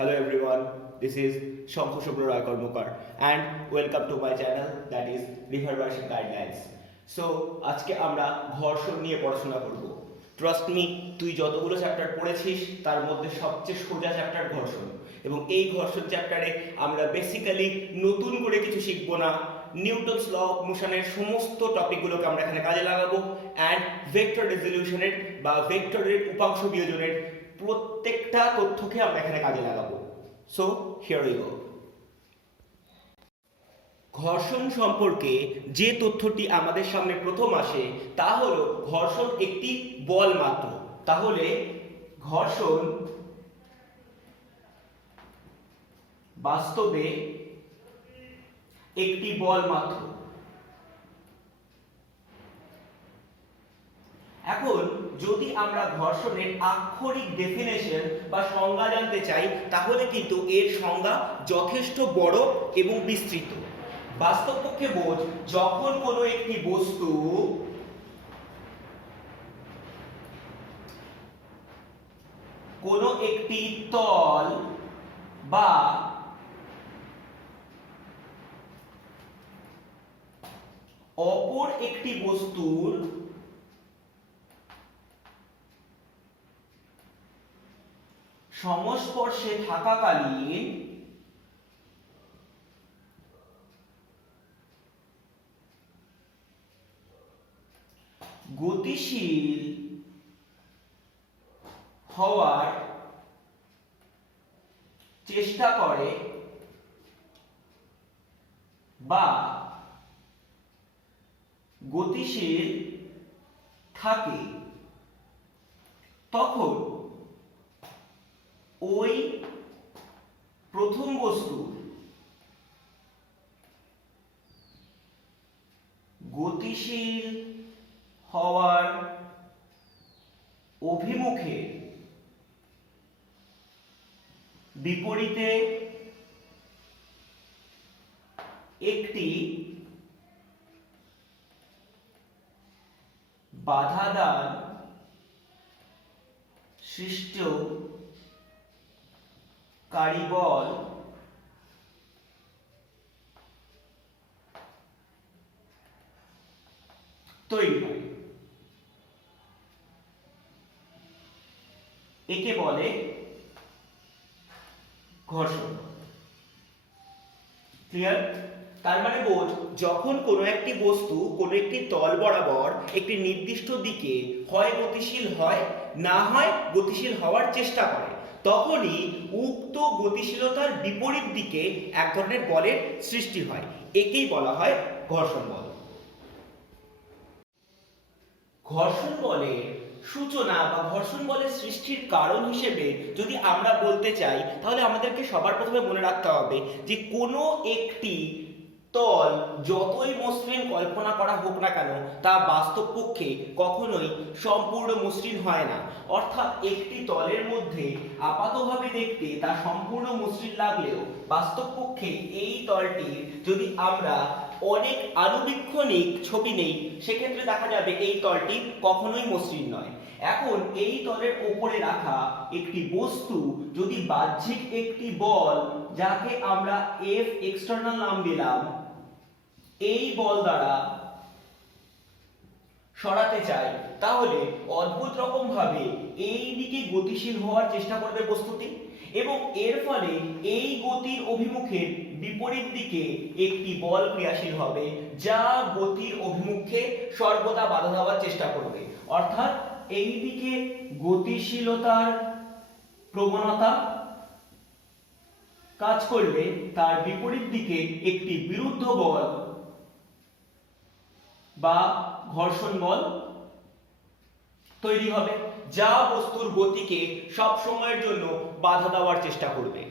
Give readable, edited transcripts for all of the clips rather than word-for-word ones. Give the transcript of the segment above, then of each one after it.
Hello everyone, this is Shankhu Shubro Roy Karmakar and welcome to my channel that is River Version Guidelines. So আজকে আমরা ঘর্ষণ নিয়ে পড়াশোনা করব। Trust me, তুই যতগুলো চ্যাপ্টার পড়েছিস তার মধ্যে সবচেয়ে সোজা চ্যাপ্টার ঘর্ষণ, এবং এই ঘর্ষণ চ্যাপ্টারে আমরা বেসিক্যালি নতুন করে কিছু শিখবো না। নিউটনস ল অফ মোশনের সমস্ত টপিকগুলোকে আমরা এখানে কাজে লাগাবো অ্যান্ড ভেক্টর রেজলিউশনের বা ভেক্টরের উপাংশ বিয়োজনের প্রত্যেকটা তথ্যকে আমরা এখানে কাজে লাগাবো। So here we go. ঘর্ষণ সম্পর্কে যে তথ্যটি আমাদের সামনে প্রথম আসে তা হলো ঘর্ষণ একটি বল মাত্র। তাহলে ঘর্ষণ বাস্তবে একটি বল মাত্র। এখন যদি আমরা ঘর্ষণের আক্ষরিক ডেফিনেশন বা সংজ্ঞা জানতে চাই তাহলে কিন্তু এর সংজ্ঞা যথেষ্ট বড় এবং বিস্তৃত। বাস্তবপক্ষে বোঝ, যখন কোনো একটি বস্তু কোনো একটি তল বা অপর একটি বস্তুর সংস্পর্শে থাকাকালীন গতিশীল হওয়ার চেষ্টা করে বা গতিশীল থাকে, তখন ওই প্রথম বস্তুর গতিশীল হওয়ার অভিমুখে বিপরীতে একটি বাধাদান সৃষ্টকারী বল তৈরি হয়। একে বলে ঘর্ষণ। ক্লিয়ার? তার মানে বোঝ, যখন কোনো একটি বস্তু কোনো একটি তল বরাবর একটি নির্দিষ্ট দিকে হয় গতিশীল হয়, না হয় গতিশীল হওয়ার চেষ্টা করে, তখনই উক্ত গতিশীলতার বিপরীত দিকে এক ধরনের বলের সৃষ্টি হয়। একেই বলা হয় ঘর্ষণ বল। ঘর্ষণ বলের সূচনা বা ঘর্ষণ বলের সৃষ্টির কারণ হিসেবে যদি আমরা বলতে চাই তাহলে আমাদেরকে সবার প্রথমে মনে রাখতে হবে যে কোনো একটি তল যতই মসৃণ কল্পনা করা হোক না কেন তা বাস্তবপক্ষে কখনোই সম্পূর্ণ মসৃণ হয় না। অর্থাৎ একটি তলের মধ্যে আপাতভাবে দেখতে তা সম্পূর্ণ মসৃণ লাগলেও বাস্তবপক্ষে এই তলটির যদি আমরা অনেক আণুবীক্ষণিক ছবি নেই সেক্ষেত্রে দেখা যাবে এই তলটি কখনোই মসৃণ নয়। এখন এই তলের উপরে রাখা একটি বস্তু যদি বাহ্যিক একটি বল, যাকে আমরা এফ এক্সটার্নাল নাম দিলাম, এই বল দ্বারা সরাতে চাই তাহলে অদ্ভুত রকম ভাবে এই দিকে গতিশীল হওয়ার চেষ্টা করবে বস্তুটি, এবং এর ফলে এই গতির অভিমুখের বিপরীত দিকে একটি বল ক্রিয়াশীল হবে যা গতির অভিমুখে সর্বদা বাধা দেওয়ার চেষ্টা করবে। অর্থাৎ এই দিকে গতিশীলতার প্রবণতা কাজ করলে তার বিপরীত দিকে একটি বিরুদ্ধ বল বা ঘর্ষণ বল তৈরি হবে যা বস্তুর গতিকে সব সময়ের জন্য বাধা দেওয়ার চেষ্টা করবে।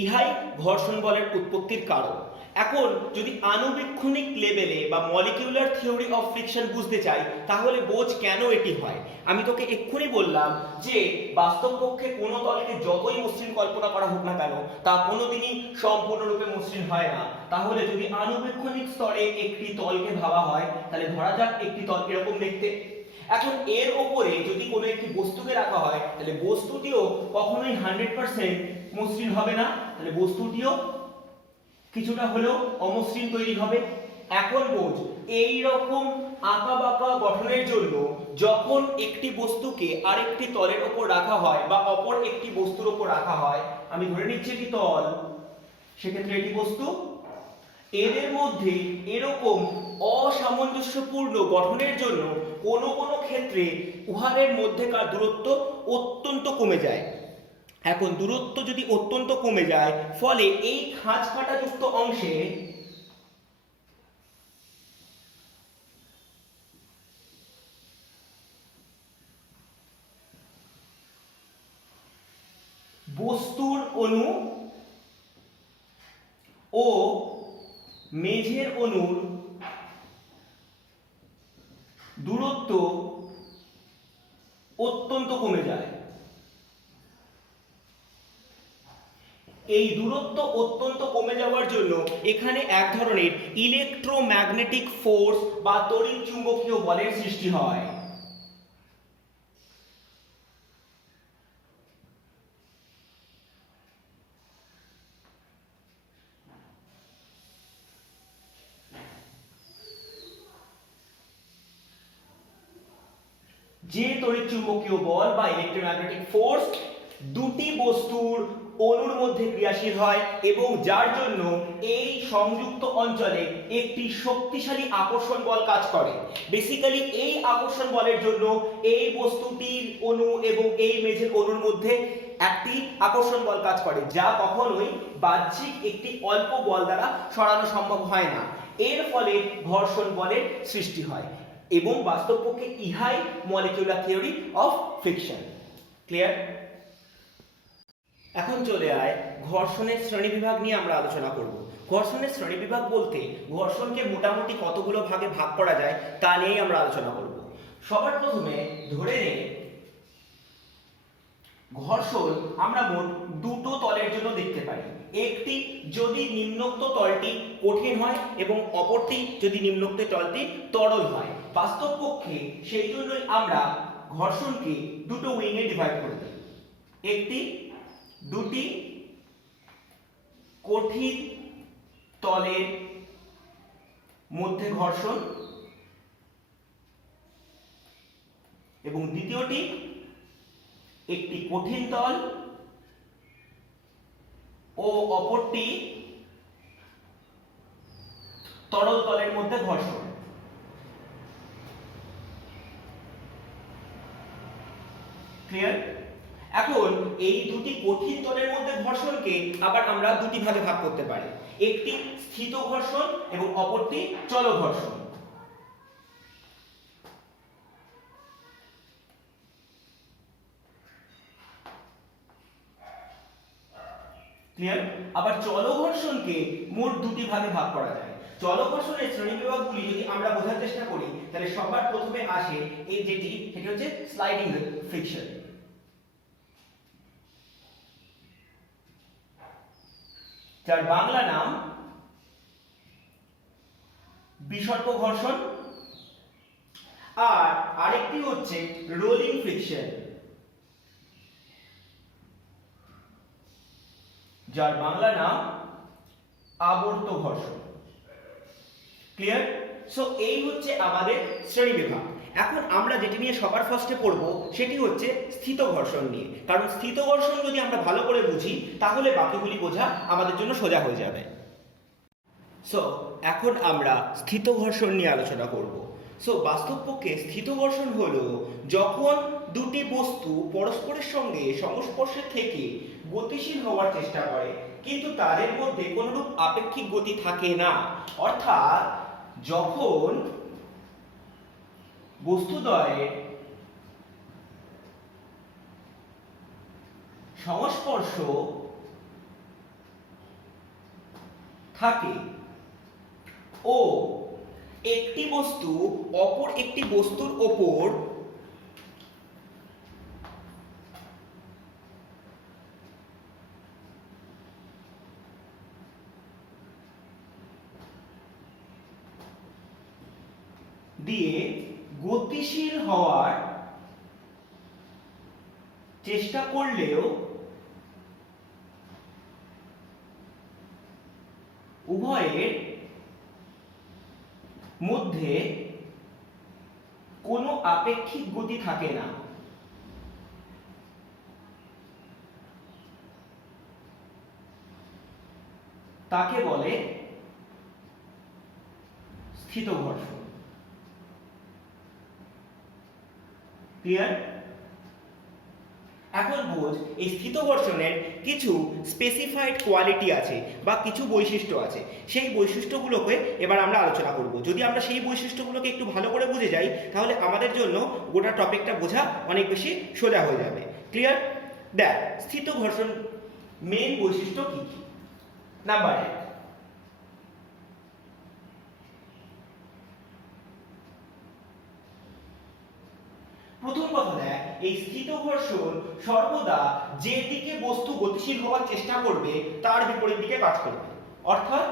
ইহাই ঘর্ষণ বলের উৎপত্তির কারণ। এখন যদি আণুবীক্ষণিক লেভেলে বা মলিকিউলার থিওরি অফ ফ্রিকশন বুঝতে চাই তাহলে বোঝ কেন এটি হয়। আমি তোকে এক্ষুনি বললাম যে বাস্তবপক্ষে কোনো তলকে যতই মসৃণ কল্পনা করা হোক না কেন তা কোনোদিনই সম্পূর্ণরূপে মসৃণ হয় না। তাহলে যদি আণুবীক্ষণিক স্তরে একটি তলকে ভাবা হয় তাহলে ধরা যাক একটি তল এরকম দেখতে। এখন এর ওপরে যদি কোনো একটি বস্তুকে রাখা হয় তাহলে বস্তুটিও কখনোই 100% মসৃণ হবে না, তাহলে বস্তুটিও কিছুটা হলেও অমসৃণ তৈরি হবে। এখন বোঝ, এই রকম আঁকা বাঁকা গঠনের জন্য যখন একটি বস্তুকে আরেকটি তলের উপর রাখা হয় বা অপর একটি বস্তুর উপর রাখা হয়, আমি ধরে নিচ্ছি এটি তল, সেক্ষেত্রে এটি বস্তু, এদের মধ্যে এরকম অসামঞ্জস্যপূর্ণ গঠনের জন্য কোনো কোনো ক্ষেত্রে উহাদের মধ্যেকার দূরত্ব অত্যন্ত কমে যায়। এখন দূরত্ব যদি অত্যন্ত কমে যায়, ফলে এই খাঁজ কাঁটাযুক্ত অংশে বস্তুর অণু ও মেঝের অণুর দূরত্ব অত্যন্ত কমে যায়। এই দূরত্ব অত্যন্ত কমে যাওয়ার জন্য এখানে এক ধরনের ইলেকট্রোম্যাগনেটিক ফোর্স বা তড়িৎ চুম্বকীয় বলের সৃষ্টি হয়। যে তড়িৎচুম্বকীয় বল বা ইলেকট্রোম্যাগনেটিক ফোর্স দুটি বস্তুর অণুর মধ্যে ক্রিয়াশীল হয় এবং যার জন্য এই সংযুক্ত অঞ্চলে একটি শক্তিশালী আকর্ষণ বল কাজ করে। বেসিক্যালি এই আকর্ষণ বলের জন্য এই বস্তুটির অণু এবং এই মেঝের অণুর মধ্যে একটি আকর্ষণ বল কাজ করে, যা কখনোই বাহ্যিক একটি অল্প বল দ্বারা সরানো সম্ভব হয় না। এর ফলে ঘর্ষণ বলের সৃষ্টি হয় এবং বাস্তবপক্ষে ইহাই molecular theory of friction. Clear? এখন চলে আয় ঘর্ষণের শ্রেণীবিভাগ নিয়ে আমরা আলোচনা করব। ঘর্ষণের শ্রেণীবিভাগ বলতে ঘর্ষণকে মোটামুটি কতগুলো ভাগে ভাগ করা যায় তা নিয়েই আমরা আলোচনা করব। সবার প্রথমে ধরে নে ঘর্ষণ আমরা মোট দুটো তলের জন্য দেখতে পারি। একটি যদি নিম্নোক্ত তলটি কঠিন হয় এবং অপরটি যদি নিম্নোক্ত তলটি তরল হয়। বাস্তবপক্ষে সেই জন্যই আমরা ঘর্ষণকে দুটো উইংয়ে ডিভাইড করে দিই। একটি দুটি কঠিন তলের মধ্যে ঘর্ষণ এবং দ্বিতীয়টি একটি কঠিন তল ও অপরটি তরল তলের মধ্যে ঘর্ষণ। ক্লিয়ার? এখন এই দুটি কঠিন তলের মধ্যে ঘর্ষণকে আবার আমরা দুটি ভাগে ভাগ করতে পারি, একটি স্থিত ঘর্ষণ এবং অপরটি চল ঘর্ষণ। ক্লিয়ার? আবার চল ঘর্ষণকে মোট দুটি ভাগে ভাগ করা যায়। চল ঘর্ষণের শ্রেণীবিভাগগুলি যদি আমরা বোঝার চেষ্টা করি তাহলে সবার প্রথমে আসে এই যেটি, সেটি হচ্ছে স্লাইডিং ফ্রিকশন। যার বাংলা নাম বিসর্প ঘর্ষণ, আর আরেকটি হচ্ছে রোলিং ফ্রিকশন, যার বাংলা নাম আবর্ত ঘর্ষণ। ক্লিয়ার? সো এই হচ্ছে আমাদের শ্রেণীবিভাগ। এখন আমরা যেটি নিয়ে সবার ফার্স্টে পড়ব সেটি হচ্ছে স্থিত ঘর্ষণ নিয়ে, কারণ স্থিত ঘর্ষণ যদি আমরা ভালো করে বুঝি তাহলে বাকিগুলি বোঝা আমাদের জন্য সোজা হয়ে যাবে। সো এখন আমরা স্থিত ঘর্ষণ নিয়ে আলোচনা করব। সো বাস্তবপক্ষে স্থিত ঘর্ষণ হলো যখন দুটি বস্তু পরস্পরের সঙ্গে সংস্পর্শে থেকে গতিশীল হওয়ার চেষ্টা করে কিন্তু তাদের মধ্যে কোনরূপ আপেক্ষিক গতি থাকে না। অর্থাৎ যখন বস্তুদ্বয়ের সংস্পর্শ থাকে ও একটি বস্তু অপর একটি বস্তুর ওপর দিয়ে গতিশীল হওয়ার চেষ্টা করলেও উভয়ের মধ্যে কোনো আপেক্ষিক গতি থাকে না। তাকে বলে স্থিত ঘর্ষণ। ক্লিয়ার? এখন বোঝ এই স্থিত ঘর্ষণের কিছু স্পেসিফাইড কোয়ালিটি আছে বা কিছু বৈশিষ্ট্য আছে, সেই বৈশিষ্ট্যগুলোকে এবার আমরা আলোচনা করব। যদি আমরা সেই বৈশিষ্ট্যগুলোকে একটু ভালো করে বুঝে যাই তাহলে আমাদের জন্য গোটা টপিকটা বোঝা অনেক বেশি সোজা হয়ে যাবে। ক্লিয়ার? দেখ, স্থিত ঘর্ষণ মেইন বৈশিষ্ট্য কি কি। নাম্বার 1, প্রথম কথা দেখ, এই স্থিত ঘর্ষণ সর্বদা যে দিকে বস্তু গতিশীল হওয়ার চেষ্টা করবে তার বিপরীত দিকে কাজ করবে। অর্থাৎ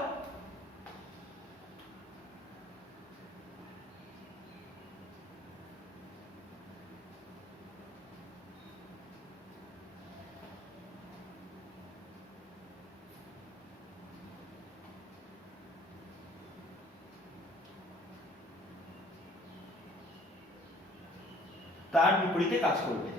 তার বিপরীতে কাজ করবে।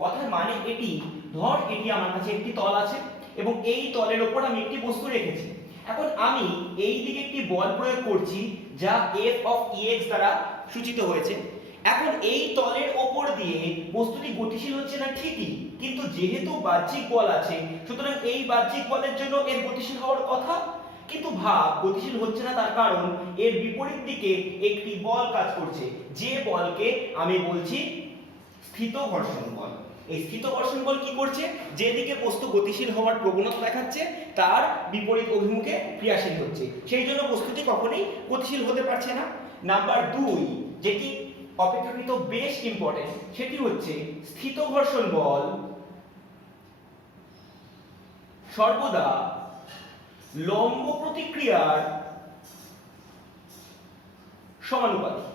কথার মানে এটি, ধর এটি আমার কাছে একটি তল আছে এবং এই তলের উপর আমি একটি বস্তু রেখেছি। এখন আমি এই দিকে একটি বল প্রয়োগ করছি যা f of ex দ্বারা সূচিত হয়েছে। এখন এই তলের উপর দিয়ে বস্তুটি গতিশীল হচ্ছে না ঠিকই, কিন্তু যেহেতু বাহ্যিক বল আছে সুতরাং এই বাহ্যিক বলের জন্য এর গতিশীল হওয়ার কথা, কিন্তু ভাব গতিশীল হচ্ছে না। তার কারণ এর বিপরীত দিকে একটি বল কাজ করছে, যে বলকে আমি বলছি স্থিত ঘর্ষণ বল। এই স্থিত ঘর্ষণ বল কি করছে? যেদিকে বস্তু গতিশীল হওয়ার প্রবণতা দেখাচ্ছে তার বিপরীত অভিমুখে ক্রিয়াশীল হচ্ছে, সেই জন্য বস্তুটি কখনোই গতিশীল হতে পারছে না। নাম্বার 2, যেটি অপেক্ষাকৃত বেশ ইম্পর্টেন্ট, সেটি হচ্ছে স্থিত ঘর্ষণ বল সর্বদা লম্ব প্রতিক্রিয়ার সমানুপাতিক।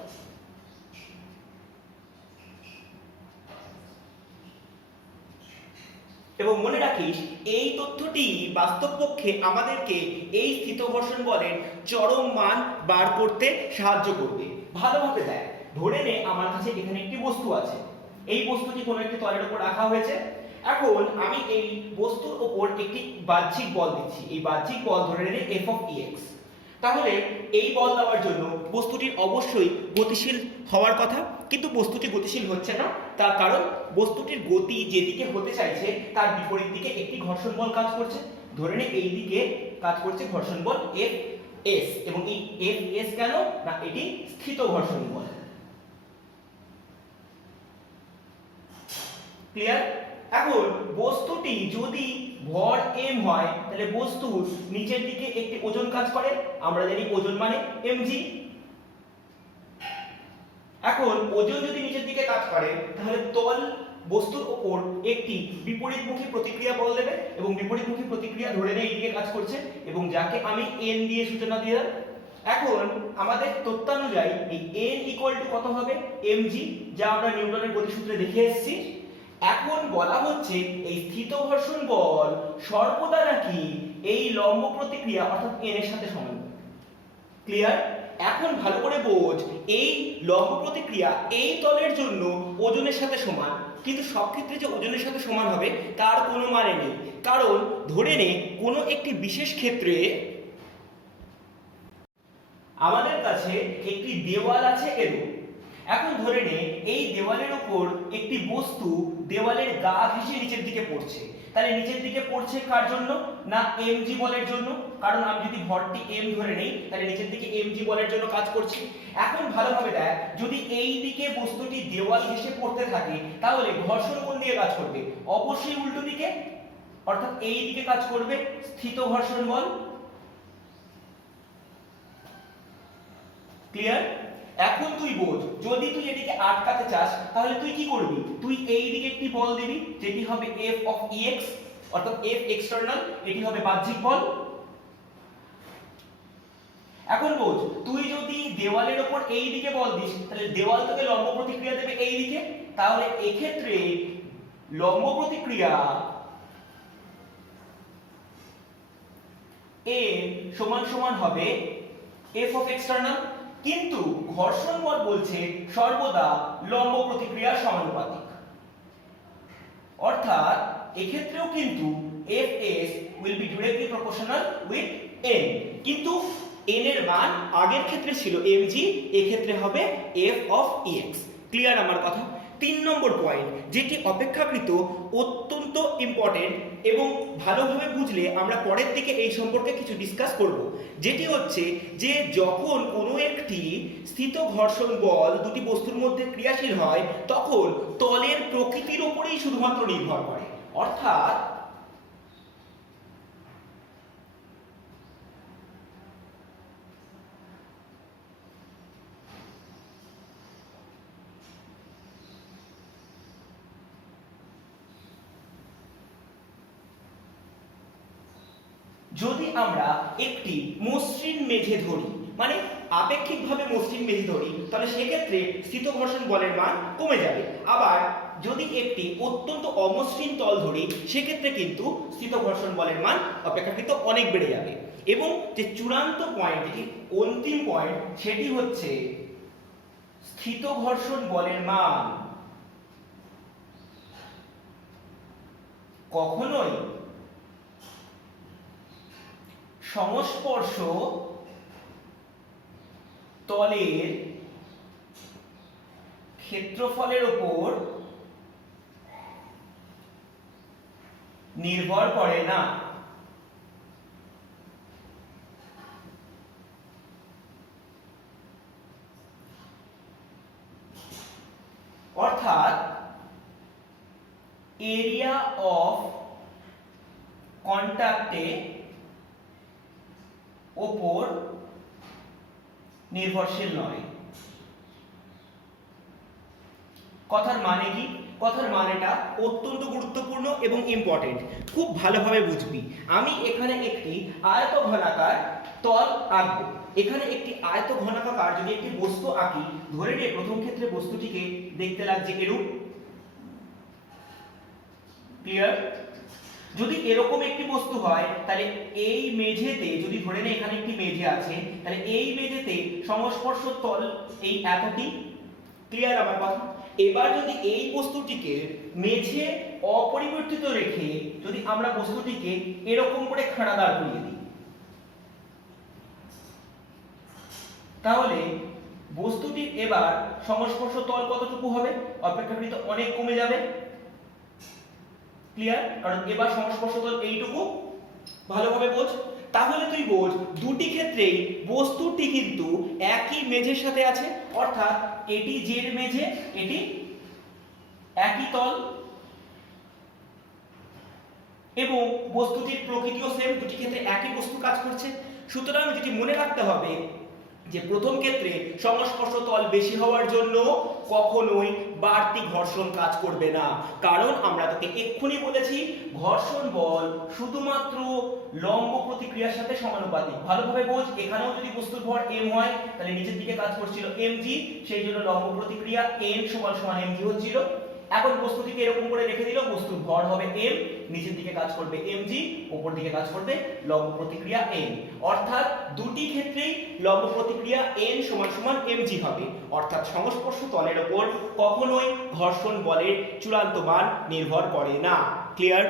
এবং মনে রাখিস এই তথ্যটি বাস্তবপক্ষে আমাদেরকে এই স্থিত ঘর্ষণ বলের চরম মান বার করতে সাহায্য করবে। ভালোভাবে দেখ, ধরে নে আমার কাছে এখানে একটি বস্তু আছে, এই বস্তুটি কোনো একটি তলের উপর রাখা হয়েছে। এখন আমি এই বস্তুর উপর একটি বাহ্যিক বল দিচ্ছি, এই বাহ্যিক বল ধরে নে f of ex। তাহলে এই বল দেওয়ার জন্য বস্তুটির অবশ্যই গতিশীল হওয়ার কথা, কিন্তু বস্তুটি গতিশীল হচ্ছে না। তার কারণ বস্তুটির গতি যেদিকে হতে চাইছে তার বিপরীত দিকে একটি ঘর্ষণ বল কাজ করছে। ধরে নে এই দিকে কাজ করছে ঘর্ষণ বল Fs, এবং এই Fs কেন না, এটি স্থিত ঘর্ষণ বল। ক্লিয়ার? এখন বস্তুটি যদি ভর m হয় তাহলে বস্তুর নিচের দিকে একটি ওজন কাজ করে, আমরা জানি ওজন মানে mg। এখন ওজন যদি নিচের দিকে কাজ করে তাহলে তল বস্তুর উপর একটি বিপরীতমুখী প্রতিক্রিয়া বল দেবে, এবং বিপরীতমুখী প্রতিক্রিয়া ধরে নেই এইদিকে কাজ করছে, এবং যাকে আমি n দিয়ে সূচনা দিলাম। এখন আমাদের তত্ত্বানুযায়ী এই n ইকুয়াল টু কত হবে? mg, যা আমরা নিউটনের গতিসূত্রে দেখে এসেছি। এখন বলা হচ্ছে এই স্থিত ঘর্ষণ বল সর্বদা নাকি এই লম্ব প্রতিক্রিয়া অর্থাৎ n এর সাথে সমান। ক্লিয়ার? এখন ভালো করে বোঝ, এই লম্ব প্রতিক্রিয়া এই তলের জন্য ওজনের সাথে সমান, কিন্তু সব ক্ষেত্রে যে ওজনের সাথে সমান হবে তার কোনো মানে নেই। কারণ ধরে নে কোনো একটি বিশেষ ক্ষেত্রে আমাদের কাছে একটি দেওয়াল আছে এরকম। এখন ধরে নে এই দেওয়ালের উপর একটি বস্তু দেওয়ালের গা ঘেঁষে নিচের দিকে পড়ছে, তাহলে নিচের দিকে পড়ছে কার জন্য? না mg বলের জন্য। কারণ আমি যদি ভরটি m ধরে নেই তাহলে নিচের দিকে mg বলের জন্য কাজ করছে। এখন ভালোভাবে দেখ, যদি এই দিকে বস্তুটি দেওয়াল ঘেঁষে পড়তে থাকে তাহলে ঘর্ষণ কোন দিকে কাজ করবে? অবশ্যই উল্টো দিকে, অর্থাৎ এই দিকে কাজ করবে স্থিত ঘর্ষণ বল। ক্লিয়ার? এখন তুই বোঝ, যদি তুই এটিকে আটকাতে চাস তাহলে তুই কি করবি? তুই এই দিকে একটি বল দিবি যেটি হবে f of ex, অর্থাৎ এফ এক্সটার্নাল এটি হবে বাহ্যিক বল। এখন বোঝ, তুই যদি দেওয়ালের উপর এই দিকে বল দিস তাহলে দেওয়াল থেকে লম্ব প্রতিক্রিয়া দেবে এই দিকে, তাহলে এক্ষেত্রে লম্ব প্রতিক্রিয়া এ সমান সমান হবে এফ অফ এক্সটার্নাল, কিন্তু ঘর্ষণ বল বলছে সর্বদা লম্ব প্রতিক্রিয়ার সমানুপাতিক, অর্থাৎ এক্ষেত্রেও কিন্তু Fs will be directly proportional with n, কিন্তু n এর মান আগের ক্ষেত্রে ছিল mg, এক্ষেত্রে হবে f of ex। ক্লিয়ার আমার কথা? 3 নম্বর পয়েন্ট, যেটি অপেক্ষাকৃত অত্যন্ত ইম্পর্টেন্ট এবং ভালোভাবে বুঝলে আমরা পরের দিকে এই সম্পর্কে কিছু ডিসকাস করব, যেটি হচ্ছে যে যখন কোনো একটি স্থিত ঘর্ষণ বল দুটি বস্তুর মধ্যে ক্রিয়াশীল হয় তখন তলের প্রকৃতির উপরেই শুধুমাত্র নির্ভর করে, অর্থাৎ যদি আমরা একটি মসৃণ মেঝে ধরি, মানে আপেক্ষিকভাবে মসৃণ মেঝে ধরি, তাহলে সেক্ষেত্রে স্থিত ঘর্ষণ বলের মান কমে যাবে। আবার যদি একটি অত্যন্ত অমসৃণ তল ধরি সেক্ষেত্রে কিন্তু স্থিত ঘর্ষণ বলের মান অপেক্ষাকৃত অনেক বেড়ে যাবে। এবং যে চূড়ান্ত পয়েন্ট, যেটি অন্তিম পয়েন্ট, সেটি হচ্ছে স্থিত ঘর্ষণ বলের মান কখনোই সংস্পর্শ তলের ক্ষেত্রফলের উপর নির্ভর করে না। অর্থাৎ এরিয়া অফ কন্টাক্টে ওপর নির্ভরশীল নয়। কথার মানে কি? কথার মানেটা অত্যন্ত গুরুত্বপূর্ণ এবং ইম্পর্টেন্ট, খুব ভালোভাবে বুঝবি। আমি এখানে একটি আয়ত ঘনাকার তল আঁকবো, এখানে একটি আয়ত ঘনাকার যদি একটি বস্তু আঁকি, ধরে নে প্রথম ক্ষেত্রে বস্তুটিকে দেখতে লাগছে এরূপ। ক্লিয়ার? যদি এরকম একটি বস্তু হয় তাহলে এই মেঝেতে, যদি ধরে নে এখানে একটি মেঝে আছে, তাহলে এই মেঝেতে সংস্পর্শ তল এই এতটি। ক্লিয়ার আমার কথা? এবার যদি এই বস্তুটিকে মেঝে অপরিবর্তিত রেখে যদি আমরা বস্তুটিকে এরকম করে খাড়া দাঁড় করিয়ে দিই, তাহলে বস্তুটির এবার সংস্পর্শ তল কতটুকু হবে? অপেক্ষাকৃত অনেক কমে যাবে। ক্লিয়ার? কারণ এবার সংস্পর্শ তল এইটুকু। ভালোভাবে বোঝ। তাহলে তুই বোঝ দুটি ক্ষেত্রেই বস্তুটি কিন্তু একই মেঝের সাথে আছে, অর্থাৎ এটি জেড মেঝে, এটি একই তল, এবং বস্তুটির প্রকৃতিও সেম, দুটি ক্ষেত্রে একই বস্তু কাজ করছে। সুতরাং যেটি মনে রাখতে হবে যে প্রথম ক্ষেত্রে সংস্পর্শ তল বেশি হওয়ার জন্য কখনোই বাড়তি ঘর্ষণ কাজ করবে না, কারণ আমরা তোকে এক্ষুনি বলেছি ঘর্ষণ বল শুধুমাত্র লম্ব প্রতিক্রিয়ার সাথে সমানুপাতিক। ভালোভাবে বোঝ, এখানেও যদি বস্তুর ভর m হয় তাহলে নিচের দিকে কাজ করছিল mg, সেই জন্য লম্ব প্রতিক্রিয়া n সমান সমান mg হচ্ছিল। এখন বস্তুটিকে এরকম করে রেখে দিল, বস্তুর ভর হবে m, নিচের দিকে কাজ করবে mg, উপর দিকে কাজ করবে লম্ব প্রতিক্রিয়া n, অর্থাৎ দুটি ক্ষেত্রেই লম্ব প্রতিক্রিয়া n সমান সমান mg হবে, অর্থাৎ সংস্পর্শ তলের উপর কখনোই ঘর্ষণ বলের চূড়ান্ত মান নির্ভর করে না। ক্লিয়ার?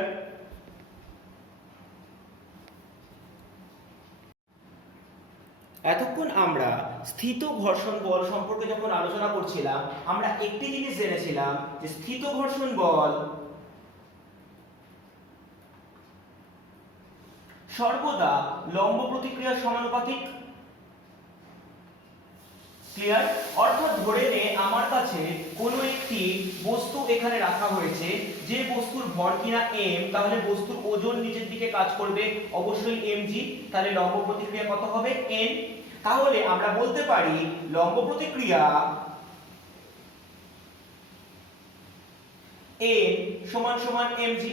এতক্ষণ আমরা স্থিত ঘর্ষণ বল সম্পর্কে যখন আলোচনা করছিলাম, আমরা একটি জিনিস জেনেছিলাম যে স্থিত ঘর্ষণ বল সর্বদা লম্ব প্রতিক্রিয়ার সমানুপাতিক। ক্লিয়ার? অর্থাৎ ধরে নে আমার কাছে কোনো একটি বস্তু এখানে রাখা হয়েছে, যে বস্তুর ভর কিনা m, তাহলে বস্তুর ওজন নিচের দিকে কাজ করবে অবশ্যই mg, তাহলে লম্ব প্রতিক্রিয়া কত হবে? n। তাহলে আমরা বলতে পারি লম্ব প্রতিক্রিয়া n সমান সমান mg।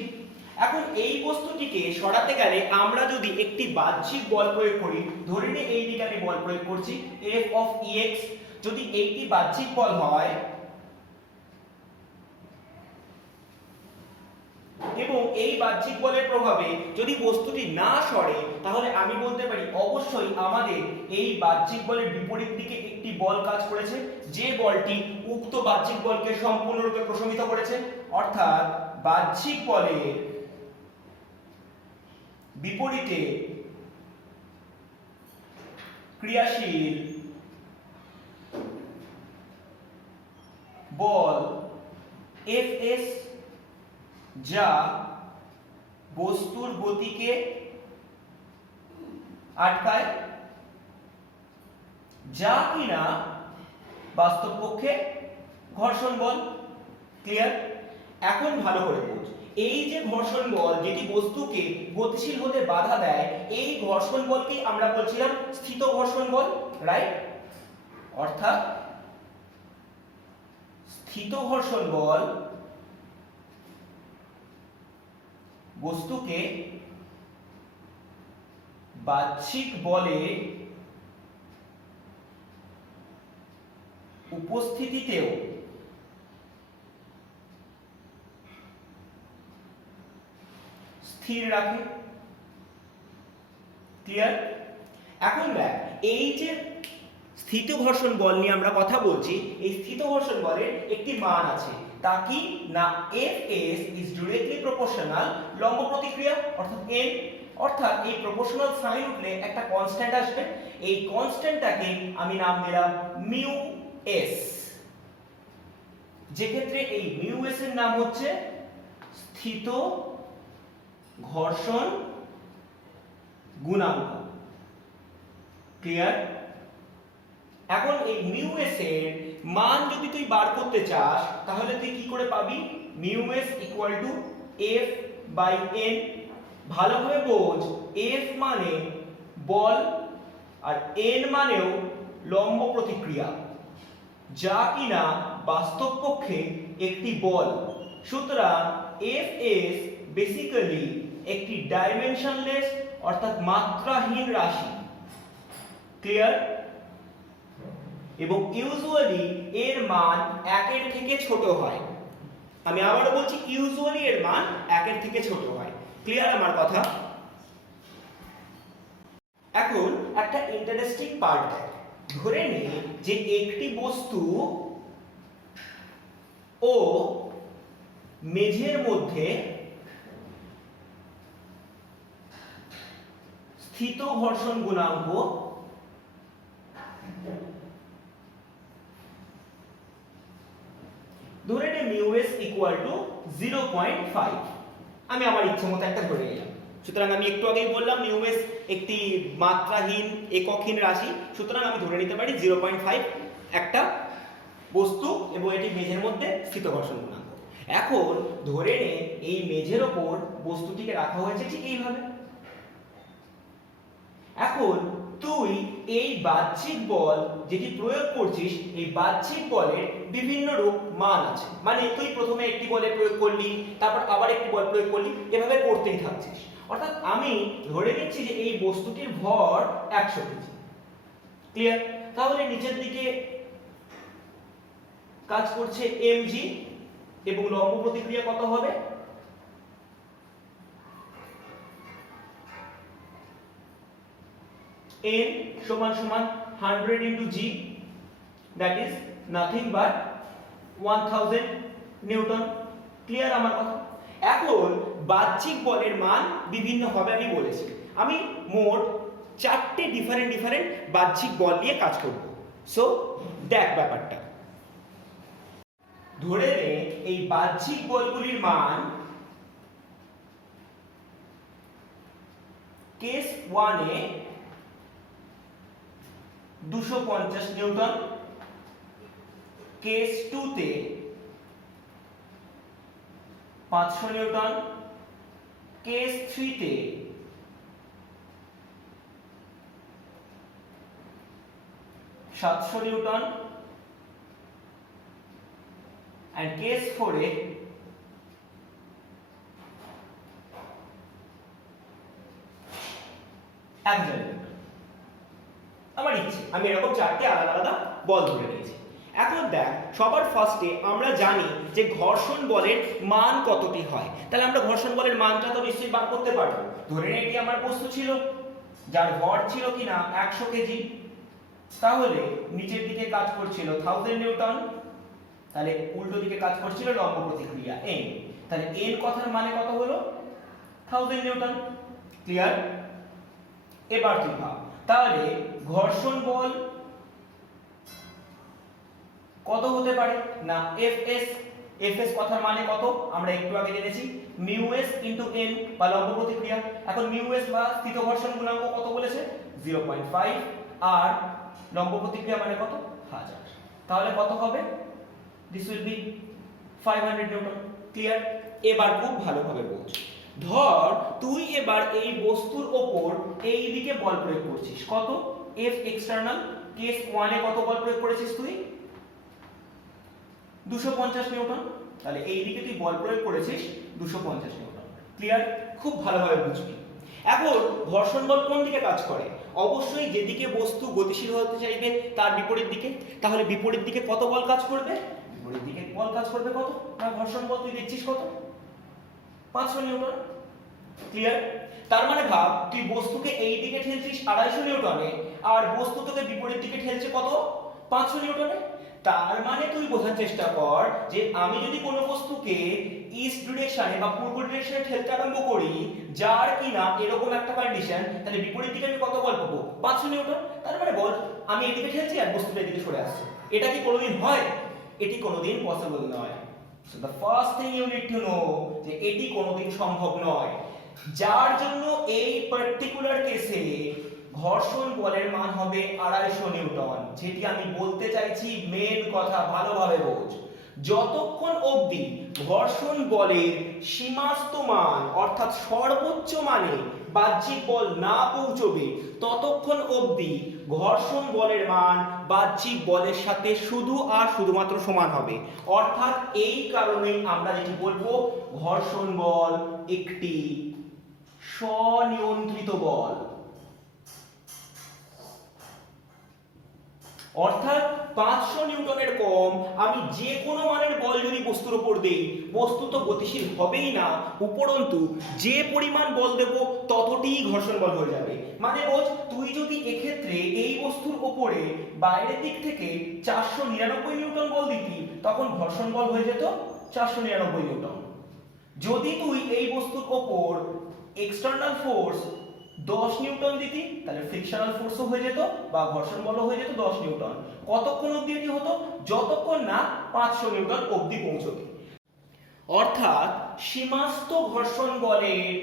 এখন এই বস্তুটিকে সরাতে গেলে আমরা যদি একটি বাহ্যিক বল প্রয়োগ করি, ধরে নিই এই দিকে আমি বল প্রয়োগ করছি F of Ex, যদি এইটি বাহ্যিক বল হয় এবং এই বাহ্যিক বলের প্রভাবে যদি বস্তুটি না সরে, তাহলে আমি বলতে পারি অবশ্যই আমাদের এই বাহ্যিক বলের বিপরীত দিকে একটি বল কাজ করেছে, যে বলটি উক্ত বাহ্যিক বলকে সম্পূর্ণরূপে প্রশমিত করেছে। অর্থাৎ বাহ্যিক বলের বিপরীতে ক্রিয়াশীল বল Fs যা বস্তুর গতিকে আটকায়, যা কিনা বাস্তব পক্ষে ঘর্ষণ বল। ক্লিয়ার? এখন ভালো করে বোঝ, এই যে ঘর্ষণ বল যেটি বস্তুকে গতিশীল হতে বাধা দেয়, এই ঘর্ষণ বলকে আমরা বলছিলাম স্থিত ঘর্ষণ বল, রাইট? অর্থাৎ স্থিত ঘর্ষণ বল বস্তুকে বাহ্যিক বলে উপস্থিতিতেও স্থির রাখে। ক্লিয়ার? এখন দেখ, এই যে স্থিত ঘর্ষণ বল নিয়ে আমরা কথা বলছি, এই স্থিত ঘর্ষণ বলের একটি মান আছে, তা কি না Fs is directly proportional লম্ব প্রতিক্রিয়া অর্থাৎ n, অর্থাৎ এই প্রপোর্শনাল সাইন উঠলে একটা কনস্ট্যান্ট আসবে, এই কনস্ট্যান্টটাকে আমি নাম দিলাম মিউ s, যে ক্ষেত্রে এই মিউ s এর নাম হচ্ছে স্থিত ঘর্ষণ গুণাঙ্ক। ক্লিয়ার? এখন এই মিউ এস এর মান যদি তুই বার করতে চাস, তাহলে তুই কি করে পাবি? Mu s equal to F by N. ভালোভাবে বোঝ, এফ মানে বল আর এন মানেও লম্ব প্রতিক্রিয়া, যা কিনা বাস্তব পক্ষে একটি বল। সুতরাং এফ এস বেসিক্যালি একটি ডাইমেনশনলেস অর্থাৎ মাত্রাহীন রাশি। ক্লিয়ার? এবং ইউজুয়ালি এর মান 1 এর থেকে ছোট হয়। আমি আবারও বলছি, ইউজুয়ালি এর মান 1 এর থেকে ছোট হয়। ক্লিয়ার আমার কথা? এখন একটা ইন্টারেস্টিং পার্ট দেখ, ধরে নে যে একটি বস্তু ও মেঝের মধ্যে স্থিত ঘর্ষণ গুণাঙ্ক ধরে নে মিউ এস ইকুয়াল টু 0.5। আমি আমার ইচ্ছে মতো একটা ধরে নিলাম। সুতরাং আমি একটু আগেই বললাম মিউ এস একটি মাত্রাহীন এককহীন রাশি, সুতরাং আমি ধরে নিতে পারি 0.5 একটা বস্তু এবং এটি মেঝের মধ্যে স্থিত ঘর্ষণ গুণাঙ্ক। এখন ধরে নে এই মেঝের ওপর বস্তুটিকে রাখা হয়েছে ঠিক এইভাবে। এখন তুই এই বাহ্যিক বল যেটি প্রয়োগ করছিস, এই বাহ্যিক বলের বিভিন্ন রূপ মান আছে, মানে তুই প্রথমে একটি বলে প্রয়োগ করলি, তারপর আবার একটি বল প্রয়োগ করলি, এভাবে করতেই থাকছিস। অর্থাৎ আমি ধরে নিচ্ছি যে এই বস্তুটির ভর 100 কেজি। ক্লিয়ার? তাহলে নিচের দিকে কাজ করছে mg এবং লম্ব প্রতিক্রিয়া কত হবে? n সমান সমান 100 into g, that is nothing but 1000 Newton. Clear আমার কথা? এখন বাহ্যিক বলের মান বিভিন্ন হবে আমি বলেছি, আমি মোট 4টে ডিফারেন্ট বাহ্যিক বল নিয়ে কাজ করব। সো দেখ ব্যাপারটা, ধরে নে এই বাহ্যিক বলগুলির মান কেস 1 এ 250 নিউটন, কেস 2 তে 500 নিউটন, কেস 3 তে 700 Newton and case 4 A 1000 Newton. আমার ইচ্ছে আমি এরকম চারটে আলাদা আলাদা বল ধরে নিয়েছি। এখন দেখ, সবার ফার্স্টে আমরা জানি যে ঘর্ষণ বলের মান কতটি হয়। তাহলে আমরা ঘর্ষণ বলের মানটা তো নিশ্চয়ই বার করতে পারবো। ধরে নে এটি আমার বস্তু ছিল যার ভর ছিল কিনা 100 কেজি, তাহলে নিচের দিকে কাজ করছিল 1000 নিউটন, তাহলে উল্টো দিকে কাজ করছিল লম্ব প্রতিক্রিয়া n। তাহলে n কথার মানে কত হলো 1000 নিউটন। ক্লিয়ার? এবার তুই ভাব, তাহলে ঘর্ষণ বল কত হতে পারে না Fs। Fs কথার মানে কত আমরা একটু আগে জেনেছি, μs n বা লম্ব প্রতিক্রিয়া। এখন μs বা স্থিত ঘর্ষণ গুণাঙ্ক কত বলেছে 0.5, আর লম্ব প্রতিক্রিয়া মানে কত 1000। তাহলে কত হবে? This will be 500 Newton. Clear? এবার খুব ভালোভাবে বোঝ। ধর তুই এবার এই বস্তুর ওপর এই দিকে বল প্রয়োগ করছিস, কত F এক্সটার্নাল। কেস 1 এ কত বল প্রয়োগ করেছিস তুই 250 নিউটন। তাহলে এই দিকে তুই বল প্রয়োগ করেছিস 250 নিউটন। ক্লিয়ার? খুব ভালোভাবে বুঝবি। এখন ঘর্ষণ বল কোন দিকে কাজ করে? অবশ্যই যেদিকে বস্তু গতিশীল হতে চাইবে তার বিপরীত দিকে। তাহলে বিপরীত দিকে কত বল কাজ করবে? বিপরীত দিকে বল কাজ করবে কত না ঘর্ষণ বল তুই দেখছিস কত 500 নিউটন। ক্লিয়ার? তার মানে ভাব তুই বস্তুকে এই দিকে ঠেলছিস 250 নিউটনে, আর বস্তু তোকে বিপরীত দিকে ঠেলছে কত 500 নিউটনে। তার মানে তুই বোঝার চেষ্টা কর যে আমি যদি কোনো বস্তুকে ইস্ট ডিরেকশনে বা পূর্ব ডিরেকশনে ঠেলতে আরম্ভ করি যার কিনা এরকম একটা কন্ডিশন, তাহলে বিপরীত দিকে আমি কত বল পাবো 500 নিউটন। তার মানে বল আমি এদিকে ঠেলছি আর বস্তুটা এদিকে সরে আসছে। এটা কি কোনোদিন হয়? এটি কোনোদিন পসিবল নয়। So the first thing you need to know যে এটি কোনোদিন সম্ভব নয়, যার জন্য এই পার্টিকুলার কেসে ঘর্ষণ বলের মান হবে 250 নিউটন। যেটি আমি বলতে চাইছি মেন কথা, ভালোভাবে বোঝ। যতক্ষণ অবধি ঘর্ষণ বলের সীমাস্থ মান অর্থাৎ সর্বোচ্চ মানে বাহ্যিক বল না পৌঁছবে ততক্ষণ অবধি ঘর্ষণ বলের মান বাহ্যিক বলের সাথে শুধু আর শুধুমাত্র সমান হবে। অর্থাৎ এই কারণেই আমরা যেটি বলবো ঘর্ষণ বল একটি স্বনিয়ন্ত্রিত বল। অর্থাৎ 500 নিউটনের কম আমি যে কোনো মানের বল যদি বস্তুর উপর দেই, বস্তু তো গতিশীল হবেই না, উপরন্তু যে পরিমাণ বল দেব ততটিই ঘর্ষণ বল হয়ে যাবে। মানে বোঝ, তুই যদি এক্ষেত্রে এই বস্তুর উপরে বাইরের দিক থেকে 499 নিউটন বল দিতি, তখন ঘর্ষণ বল হয়ে যেত 499 নিউটন। যদি তুই এই বস্তুর উপর এক্সটার্নাল ফোর্স 10 নিউটন দিতি, তাহলে ফ্রিকশনাল ফোর্সও হয়ে যেত বা ঘর্ষণ বলও হয়ে যেত 10 নিউটন। কতক্ষণ অবধি এটি হতো? যতক্ষণ না 500 নিউটন অবধি পৌঁছবে। অর্থাৎ সীমাস্থ ঘর্ষণ বলের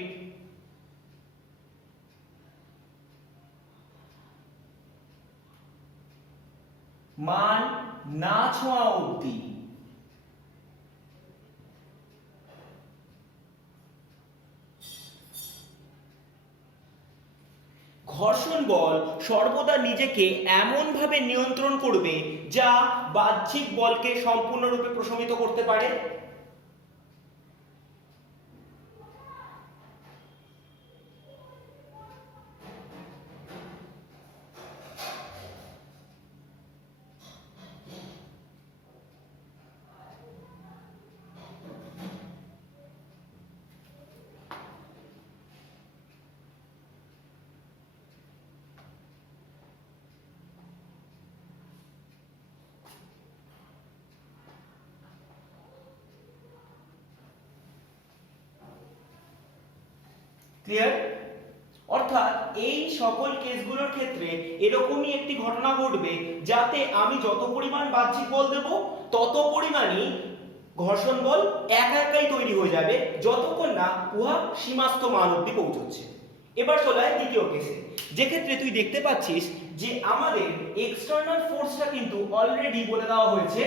মান না ছোঁয়া অবধি ঘর্ষণ বল সর্বদা নিজেকে এমনভাবে নিয়ন্ত্রণ করবে যা বাহ্যিক বলকে সম্পূর্ণরূপে প্রশমিত করতে পারে। ক্লিয়ার? অর্থাৎ এই সকল কেসগুলোর ক্ষেত্রে এরকমই একটি ঘটনা ঘটবে যাতে আমি যত পরিমাণ বাহ্যিক বল দেব তত পরিমাণই ঘর্ষণ বল একা একাই তৈরি হয়ে যাবে যতক্ষণ না উহা সীমাস্থ মান অবধি পৌঁছচ্ছে। এবার চলে আয় দ্বিতীয় কেসে, যে ক্ষেত্রে তুই দেখতে পাচ্ছিস যে আমাদের এক্সটার্নাল ফোর্সটা কিন্তু অলরেডি বলে দেওয়া হয়েছে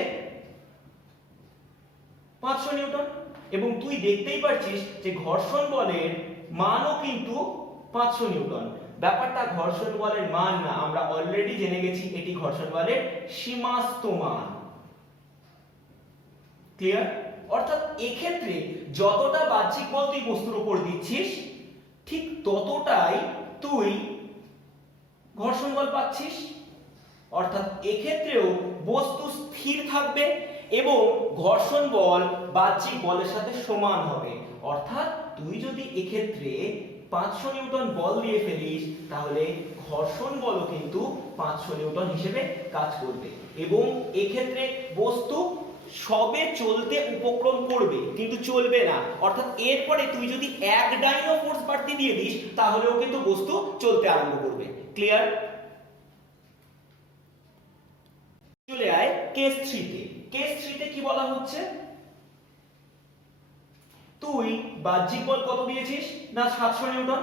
500 নিউটন, এবং তুই দেখতেই পাচ্ছিস যে ঘর্ষণ বলের মানও কিন্তু 500 নিউটন। ব্যাপারটা ঘর্ষণ বলের মান না, আমরা অলরেডি জেনে গেছি এটি ঘর্ষণ বলের সীমাস্থ মান। ক্লিয়ার? অর্থাৎ এক্ষেত্রে যতটা বাহ্যিক বল তুই বস্তুর উপর দিচ্ছিস ঠিক ততটাই তুই ঘর্ষণ বল পাচ্ছিস, অর্থাৎ এক্ষেত্রেও বস্তু স্থির থাকবে এবং ঘর্ষণ বল বাহ্যিক বলের সাথে সমান হবে। অর্থাৎ তুই যদি এক্ষেত্রে 500 নিউটন বল দিয়ে ফেলিস তাহলে ঘর্ষণ বলও কিন্তু 500 নিউটন হিসেবে কাজ করবে এবং এক্ষেত্রে বস্তু সবে চলতে উপক্রম করবে কিন্তু চলবে না। অর্থাৎ এরপরে তুই যদি এক ডাইনো ফোর্স বাড়তি দিয়ে দিস তাহলেও কিন্তু বস্তু চলতে আরম্ভ করবে। ক্লিয়ার? চলে আয় কেস 3 তে। কেস 3 তে কি বলা হচ্ছে, তুই বাহ্যিক বল কত দিয়েছিস না 700 নিউটন,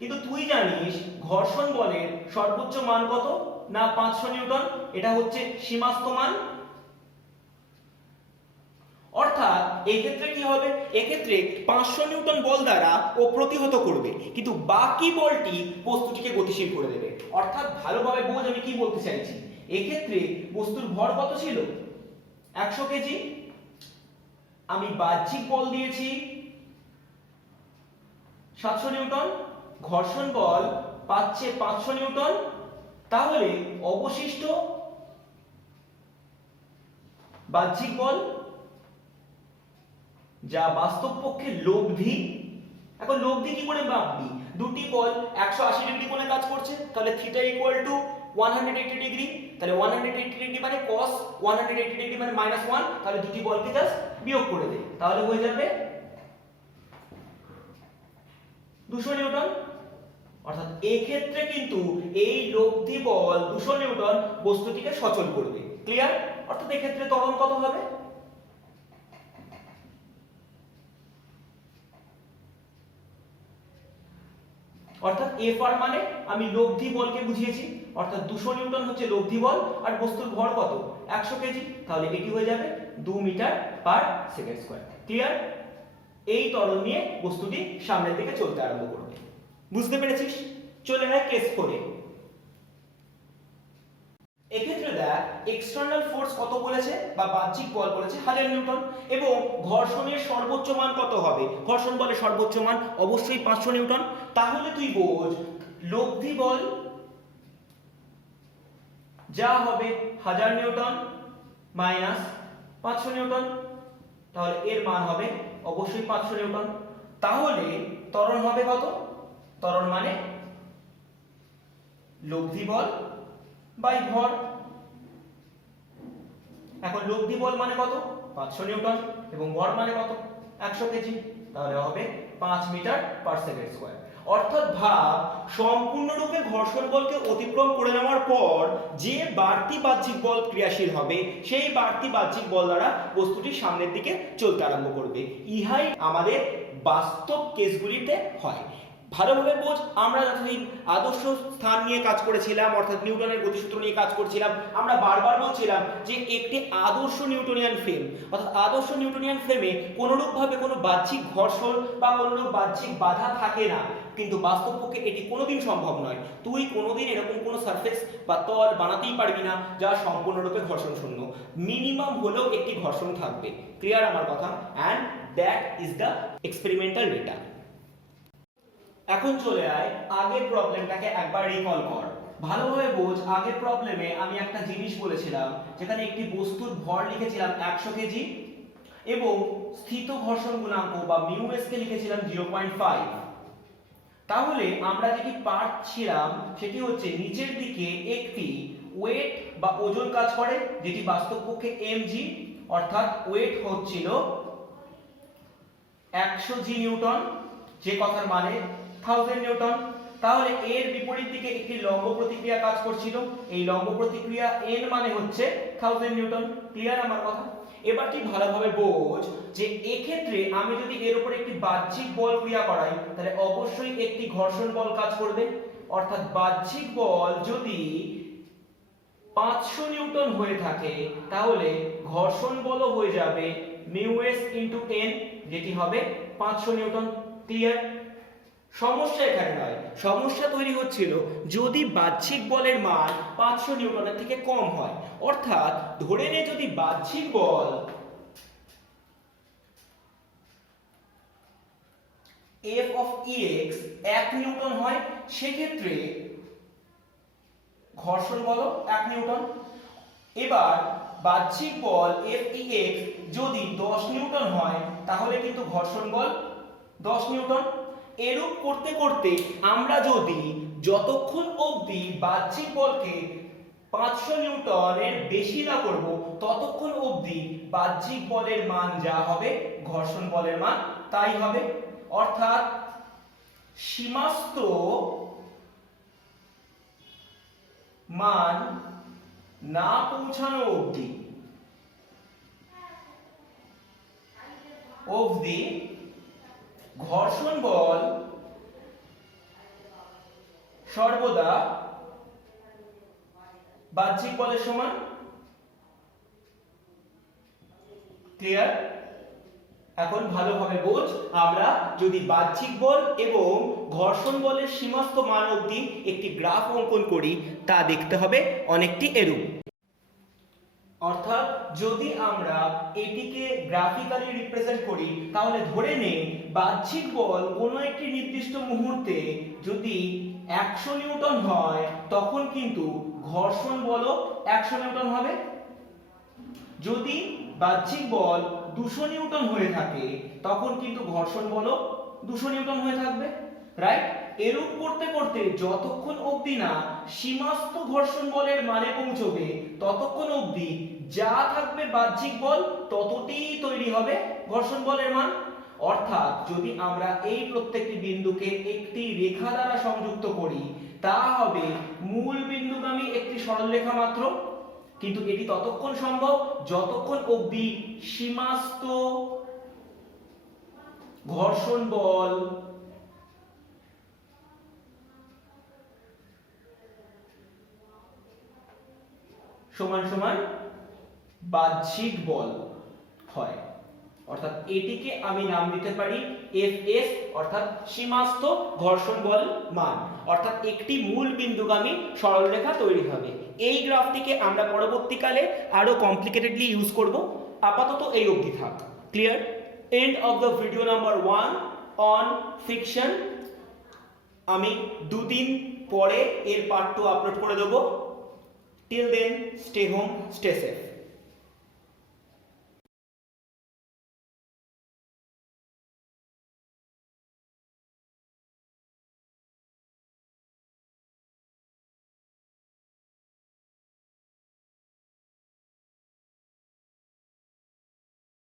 কিন্তু তুই জানিস ঘর্ষণ বলের সর্বোচ্চ মান কত না 500 নিউটন, এটা হচ্ছে সীমাস্থ মান। অর্থাৎ এই ক্ষেত্রে কি হবে, এক্ষেত্রে 500 নিউটন বল দ্বারা ও প্রতিহত করবে কিন্তু বাকি বলটি বস্তুটিকে গতিশীল করে দেবে। অর্থাৎ ভালোভাবে বোঝ আমি কি বলতে চাইছি। এক্ষেত্রে বস্তুর ভর কত ছিল 100 কেজি, আমি বাহ্যিক বল দিয়েছি 700 নিউটন, ঘর্ষণ বল পাচ্ছে 500 নিউটন, তাহলে অবশিষ্ট বাহ্যিক বল যা বাস্তব পক্ষে লব্ধি। এখন লব্ধি কি করে মাপবি, দুটি বল 180 ডিগ্রি কোণে কাজ করছে তাহলে থিটা ইকুয়াল টু 180 ডিগ্রি, তাহলে 180 ডিগ্রি মানে cos 180 ডিগ্রি মানে -1, তাহলে দুটি বলকে জাস্ট বিয়োগ করে দে তাহলে হয়ে যাবে 200 নিউটন। অর্থাৎ এই ক্ষেত্রে কিন্তু এই লব্ধি বল 200 নিউটন বস্তুটিকে সচল করবে। ক্লিয়ার? অর্থাৎ এই ক্ষেত্রে ত্বরণ কত হবে, অর্থাৎ Fr মানে আমি লব্ধি বলকে বুঝিয়েছি, অর্থাৎ 200 নিউটন হচ্ছে লব্ধি বল আর বস্তুর ভর কত 100 কেজি, তাহলে এটি হয়ে যাবে 2 metre per second square. Clear? এই ত্বরণ নিয়ে বস্তুটি সামনের দিকে চলতে আরম্ভ করবে। বুঝতে পেরেছিস? চলে আয় কেস 4 এ। এক্ষেত্রে দেখ এক্সটার্নাল ফোর্স কত বলেছে বা বাহ্যিক বল বলেছে 1000 নিউটন এবং ঘর্ষণের সর্বোচ্চ মান কত হবে, ঘর্ষণ বলের সর্বোচ্চ মান অবশ্যই 500 নিউটন। তাহলে তুই বোঝ লব্ধি বল যা হবে 1000 নিউটন মাইনাস 500 নিউটন, তাহলে এর মান হবে অবশ্যই 500 নিউটন। তাহলে ত্বরণ হবে কত, ত্বরণ মানে লব্ধি বল বাই ভর। এখন লব্ধি বল মানে কত 500 নিউটন এবং ভর মানে কত 100 কেজি, তাহলে হবে 5 মিটার পার সেকেন্ড স্কয়ার। অর্থাৎ ভাব সম্পূর্ণরূপে ঘর্ষণ বলকে অতিক্রম করে নেওয়ার পর যে বাড়তি বাহ্যিক বল ক্রিয়াশীল হবে সেই বাড়তি বাহ্যিক বল দ্বারা বস্তুটি সামনের দিকে চলতে আরম্ভ করবে। ইহাই আমাদের বাস্তব কেসগুলিতে হয়। ভালোভাবে বোঝ, আমরা যতদিন আদর্শ স্থান নিয়ে কাজ করেছিলাম অর্থাৎ নিউটনের গতিসূত্র নিয়ে কাজ করছিলাম, আমরা বারবার বলছিলাম যে একটি আদর্শ নিউটনিয়ান ফ্রেম অর্থাৎ আদর্শ নিউটনিয়ান ফ্রেমে কোনোরূপভাবে কোনো বাহ্যিক ঘর্ষণ বা কোনোরূপ বাহ্যিক বাধা থাকে না, কিন্তু বাস্তব পক্ষে এটি কোনোদিন সম্ভব নয়। তুই কোনোদিন এরকম কোনো সারফেস বা তল বানাতেই পারবি না যা সম্পূর্ণরূপে ঘর্ষণ শূন্য, মিনিমাম হলেও একটি ঘর্ষণ থাকবে। ক্লিয়ার আমার কথা? And that is the experimental data. এখন চলে আয় আগের প্রবলেমটাকে একবার রিকল কর। ভালোভাবে বোঝ, আগের প্রবলেমে আমি একটা জিনিস বলেছিলাম যেখানে একটি বস্তুর ভর লিখেছিলাম 100 কেজি এবং স্থিত ঘর্ষণ গুণাঙ্ক বা মিউ(s) কে লিখেছিলাম 0.5। তাহলে আমরা যেটি পাচ্ছিলাম সেটি হচ্ছে নিচের দিকে একটি ওয়েট বা ওজন কাজ করে যেটি বাস্তব পক্ষে mg, অর্থাৎ ওয়েট হচ্ছিল 100 জি নিউটন, যে কথার মানে 1000 নিউটন। তাহলে এর বিপরীত দিকে একটি লম্ব প্রতিক্রিয়া কাজ করছিল, এই লম্ব প্রতিক্রিয়া n মানে হচ্ছে 1000 নিউটন। ক্লিয়ার আমার কথা? এবার তুই ভালোভাবে বোঝ যে এক্ষেত্রে আমি যদি এর উপর একটি বাহ্যিক বল ক্রিয়া করাই তাহলে অবশ্যই একটি ঘর্ষণ বল কাজ করবে, অর্থাৎ বাহ্যিক বল যদি 500 নিউটন হয়ে থাকে তাহলে ঘর্ষণ বলও হয়ে যাবে μs * n, যেটি হবে 500 নিউটন। ক্লিয়ার? সমস্যা এখানে নয়, সমস্যা তৈরি হচ্ছিল যদি বাহ্যিক বলের মান 500 নিউটনের থেকে কম হয়। অর্থাৎ ধরে নে যদি বাহ্যিক বল F of Ex 1 নিউটন হয়, সেক্ষেত্রে ঘর্ষণ বল 1 নিউটন। এবার বাহ্যিক বল Fex যদি 10 নিউটন হয় তাহলে কিন্তু ঘর্ষণ বল 10 নিউটন। এরূপ করতে করতে আমরা যদি যতক্ষণ অবধি বাহ্যিক বলকে 500 নিউটনের বেশি না করব ততক্ষণ অবধি বাহ্যিক বলের মান যা হবে ঘর্ষণ বলের মান তাই হবে। অর্থাৎ সীমাস্থ মান না পৌঁছানো অবধি ঘর্ষণ বল সর্বদা বাহ্যিক বলের সমান। ক্লিয়ার? এখন ভালোভাবে বোঝ, আমরা যদি বাহ্যিক বল এবং ঘর্ষণ বলের সীমাস্থ মান অবধি একটি গ্রাফ অঙ্কন করি তা দেখতে হবে অনেকটি এরূপ। অর্থাৎ যদি আমরা এটিকে গ্রাফিক্যালি রিপ্রেজেন্ট করি তাহলে ধরে নে বাহ্যিক বল কোনো একটি নির্দিষ্ট মুহূর্তে যদি 100 নিউটন হয় তখন কিন্তু ঘর্ষণ বলও 100 নিউটন হবে। যদি বাহ্যিক বল 200 নিউটন হয়ে থাকে তখন কিন্তু ঘর্ষণ বলও 200 নিউটন হয়ে থাকবে, রাইট? এরূপ করতে করতে যতক্ষণ অবধি না সীমাস্থ ঘর্ষণ বলের মানে পৌঁছবে ততক্ষণ অবধি যা থাকবে বাহ্যিক বল ততটিই তৈরি হবে ঘর্ষণ বলের মান। অর্থাৎ যদি আমরা এই প্রত্যেকটি বিন্দুকে একটি রেখা দ্বারা সংযুক্ত করি তা হবে মূল বিন্দুগামী একটি সরলরেখা মাত্র, কিন্তু এটি ততক্ষণ সম্ভব যতক্ষণ অবধি সীমাস্থ ঘর্ষণ বল সমান সমান বাহ্যিক বল হয়। অর্থাৎ এটিকে আমি নাম দিতে পারি Fs, অর্থাৎ সীমাস্থ ঘর্ষণ বল মান, অর্থাৎ একটি মূল বিন্দুগামী সরলরেখা তৈরি হবে। এই গ্রাফটিকে আমরা পরবর্তীকালে আরো কমপ্লিকেটেডলি ইউজ করব। আপাতত এই অবধি থাক। Clear? End of the video number 1 on friction. আমি দুদিন পরে এর পার্ট 2 আপলোড করে দেবো। Till then, stay home, stay safe.